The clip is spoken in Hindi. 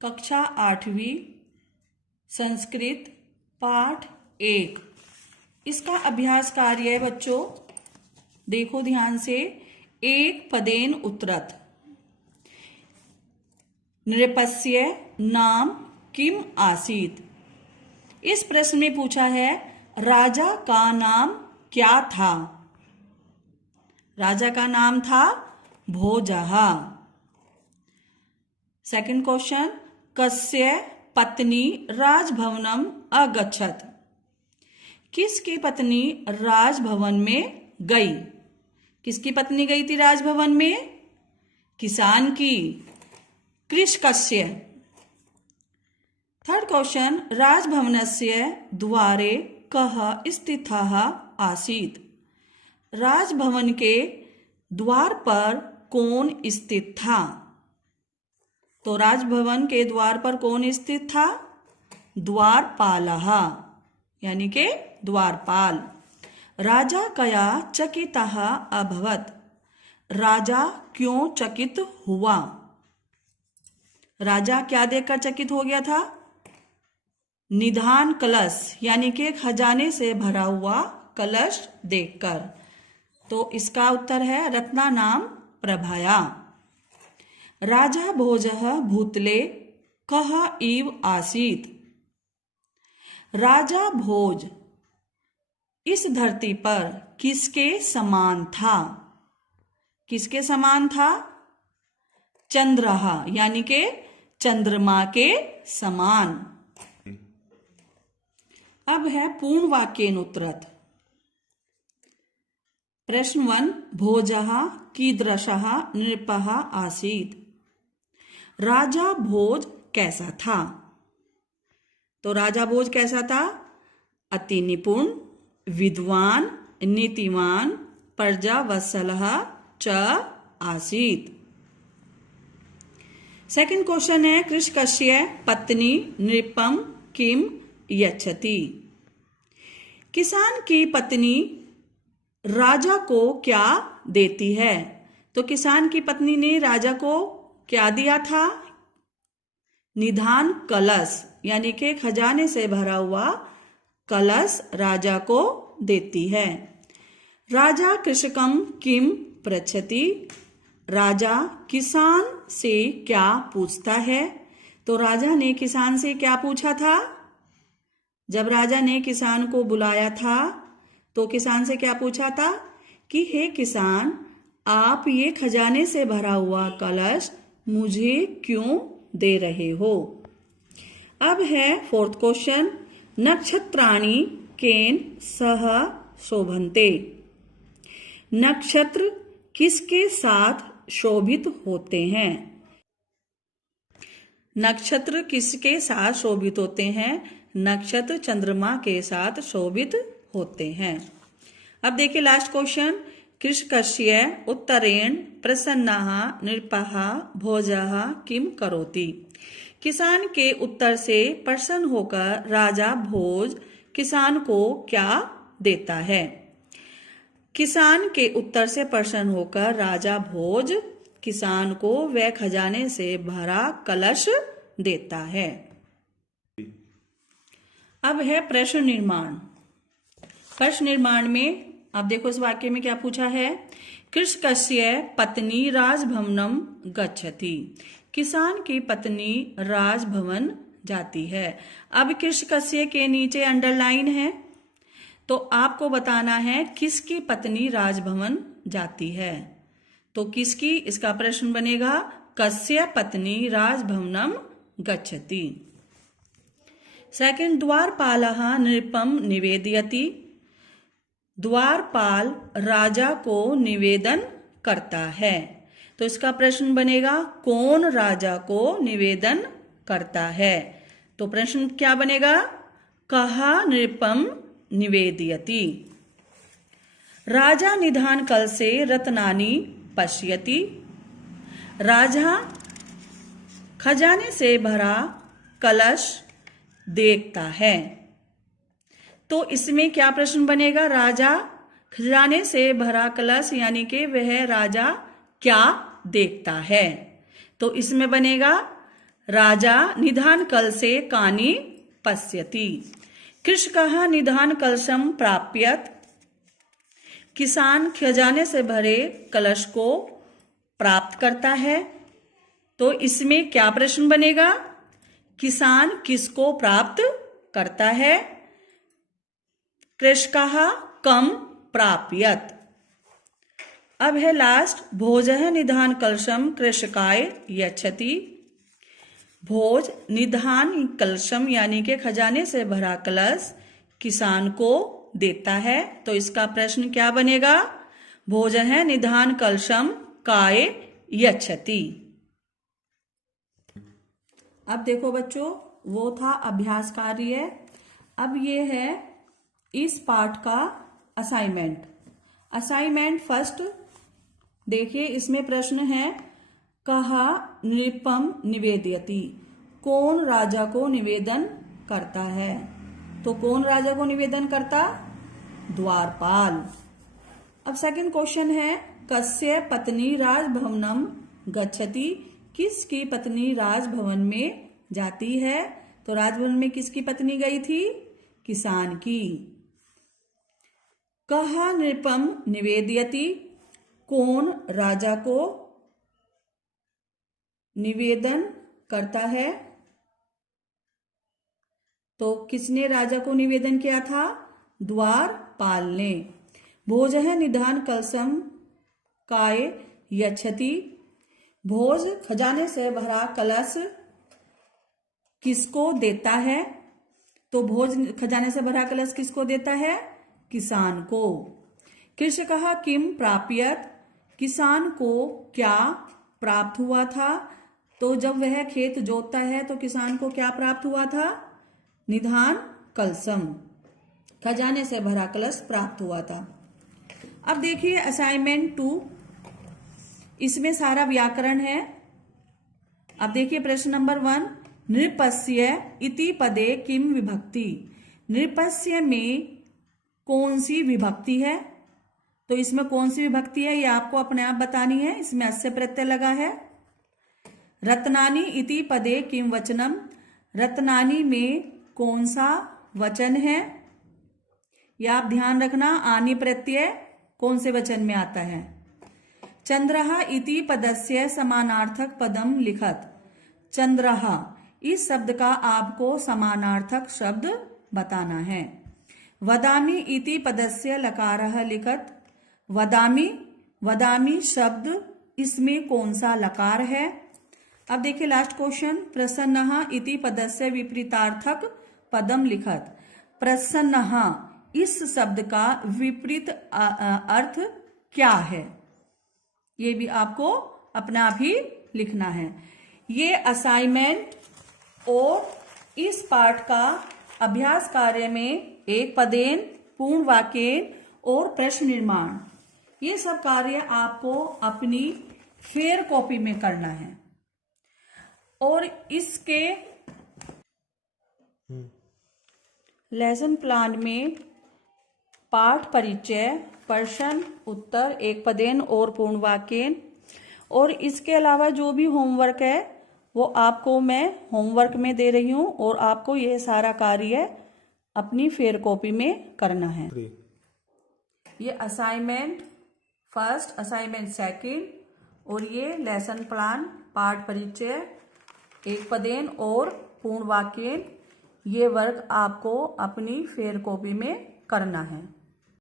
कक्षा 8वीं संस्कृत पाठ 1। इसका अभ्यास कार्य है बच्चों, देखो ध्यान से। एक पदेन उत्तरत। नृपस्य नाम किम आसीत। इस प्रश्न में पूछा है राजा का नाम क्या था। राजा का नाम था भोजः। सेकंड क्वेश्चन, कस्य पत्नी राजभवनम अगच्छत। किसकी पत्नी राजभवन में गई। किसकी पत्नी गई थी राजभवन में? किसान की। कृषकस्य। थर्ड क्वेश्चन, राजभवनस्य द्वारे कः स्थितः आसीत्। राजभवन के द्वार पर कौन स्थित था। तो राजभवन के द्वार पर कौन स्थित था? द्वारपालः, यानी के द्वारपाल। राजा कया चकितः अभवत। राजा क्यों चकित हुआ। राजा क्या देखकर चकित हो गया था? निधान कलश, यानी के खजाने से भरा हुआ कलश देखकर। तो इसका उत्तर है रत्नानाम प्रभाया। राजा भोजः भूतले कः इव आसीत्। राजा भोज इस धरती पर किसके समान था। किसके समान था? चंद्रः, यानी के चंद्रमा के समान। अब है पूर्ण वाक्येन उत्तरत। प्रश्न 1, भोजः कीदृशः नृपः आसीत्। राजा भोज कैसा था। तो राजा भोज कैसा था? अति निपुण, विद्वान, नीतिवान, प्रजावत्सलः च आसीत्। सेकंड क्वेश्चन है, कृषकस्य पत्नी नृपं किम यच्छति। किसान की पत्नी राजा को क्या देती है। तो किसान की पत्नी ने राजा को क्या दिया था? निधान कलश, यानी के खजाने से भरा हुआ कलश राजा को देती है। राजा कृषकम किम पृच्छति। राजा किसान से क्या पूछता है। तो राजा ने किसान से क्या पूछा था? जब राजा ने किसान को बुलाया था तो किसान से क्या पूछा था कि हे किसान, आप ये खजाने से भरा हुआ कलश मुझे क्यों दे रहे हो। अब है फोर्थ क्वेश्चन, नक्षत्राणि केन सह शोभन्ते। नक्षत्र किसके साथ शोभित होते हैं। नक्षत्र किसके साथ शोभित होते हैं? नक्षत्र चंद्रमा के साथ शोभित होते हैं। अब देखिए लास्ट क्वेश्चन, कृषकस्य उत्तरेण प्रसन्नः नृपः भोजः किम करोति। किसान के उत्तर से प्रसन्न होकर राजा भोज किसान को क्या देता है। किसान के उत्तर से प्रसन्न होकर राजा भोज किसान को वह खजाने से भरा कलश देता है। अब है प्रश्न निर्माण। प्रश्न निर्माण में अब देखो इस वाक्य में क्या पूछा है। कृषकस्य पत्नी राजभवनम गच्छति। किसान की पत्नी राजभवन जाती है। अब कृषकस्य के नीचे अंडरलाइन है, तो आपको बताना है किसकी पत्नी राजभवन जाती है। तो किसकी, इसका प्रश्न बनेगा कस्य पत्नी राजभवनम गच्छति। सेकंड, द्वारपालः नृपं निवेदयति। द्वारपाल राजा को निवेदन करता है। तो इसका प्रश्न बनेगा कौन राजा को निवेदन करता है। तो प्रश्न क्या बनेगा? कः नृपं निवेदयति। राजा निधान कल से रत्नानि पश्यति। राजा खजाने से भरा कलश देखता है। तो इसमें क्या प्रश्न बनेगा? राजा खजाने से भरा कलश, यानी कि वह राजा क्या देखता है। तो इसमें बनेगा राजा निधान कलशे कानि पश्यति। कृषकः निधान कलशम प्राप्यत। किसान खजाने से भरे कलश को प्राप्त करता है। तो इसमें क्या प्रश्न बनेगा? किसान किसको प्राप्त करता है? कृषकः कम प्राप्यत। अब है लास्ट, भोजः निधान कलशम कृषकाय यच्छति। भोज निधान कलशम यानी कि खजाने से भरा कलश किसान को देता है। तो इसका प्रश्न क्या बनेगा? भोजः निधान कलशम काय यच्छति। अब देखो बच्चों, वो था अभ्यास कार्य। अब ये है इस पाठ का असाइनमेंट। असाइनमेंट फर्स्ट देखिए, इसमें प्रश्न है कहा नृपम निवेदयति। कौन राजा को निवेदन करता है? तो कौन राजा को निवेदन करता? द्वारपाल। अब सेकंड क्वेश्चन है कस्य पत्नी राजभवनम गच्छति। किसकी पत्नी राजभवन में जाती है? तो राजभवन में किसकी पत्नी गई थी? किसान की। कहा नृपम निवेदयति। कौन राजा को निवेदन करता है? तो किसने राजा को निवेदन किया था? द्वारपाल ने। भोजः निधान कलशम काय यच्छति। भोज खजाने से भरा कलश किसको देता है? तो भोज खजाने से भरा कलश किसको देता है? किसान को। कृषकः किम प्राप्यत। किसान को क्या प्राप्त हुआ था? तो जब वह खेत जोतता है तो किसान को क्या प्राप्त हुआ था? निधान कलशम, खजाने से भरा कलश प्राप्त हुआ था। अब देखिए असाइनमेंट 2, इसमें सारा व्याकरण है। अब देखिए प्रश्न नंबर 1, नृपस्य इति पदे किम विभक्ति। नृपस्य में कौन सी विभक्ति है? तो इसमें कौन सी विभक्ति है ये आपको अपने आप बतानी है। इसमें अस्य प्रत्यय लगा है। रत्नानि इति पदे किम वचनम। रत्नानि में कौन सा वचन है? यह आप ध्यान रखना, आनि प्रत्यय कौन से वचन में आता है। चंद्रः इति पदस्य समानार्थक पदम लिखत। चंद्रः इस शब्द का आपको समानार्थक शब्द बताना है। वदामि इति पदस्य लकारः लिखत। वदामि, वदामि शब्द इसमें कौन सा लकार है? अब देखिए लास्ट क्वेश्चन, प्रसन्नः इति पदस्य विपरीतार्थक पदम लिखत। प्रसन्नः इस शब्द का विपरीत अर्थ क्या है? ये भी आपको अपना आप ही लिखना है। ये असाइनमेंट और इस पाठ का अभ्यास कार्य में एक पदेन, पूर्ण वाक्यन और प्रश्न निर्माण, ये सब कार्य आपको अपनी फेयर कॉपी में करना है। और इसके लेसन प्लान में पाठ परिचय, प्रश्न उत्तर, एक पदेन और पूर्ण वाक्यन, और इसके अलावा जो भी होमवर्क है वो आपको मैं होमवर्क में दे रही हूँ और आपको यह सारा कार्य अपनी फेयर कॉपी में करना है। ये असाइनमेंट फर्स्ट, असाइनमेंट सेकंड और ये लेसन प्लान, पाठ परिचय, एक पदेन और पूर्ण वाक्यन, ये वर्क आपको अपनी फेयर कॉपी में करना है।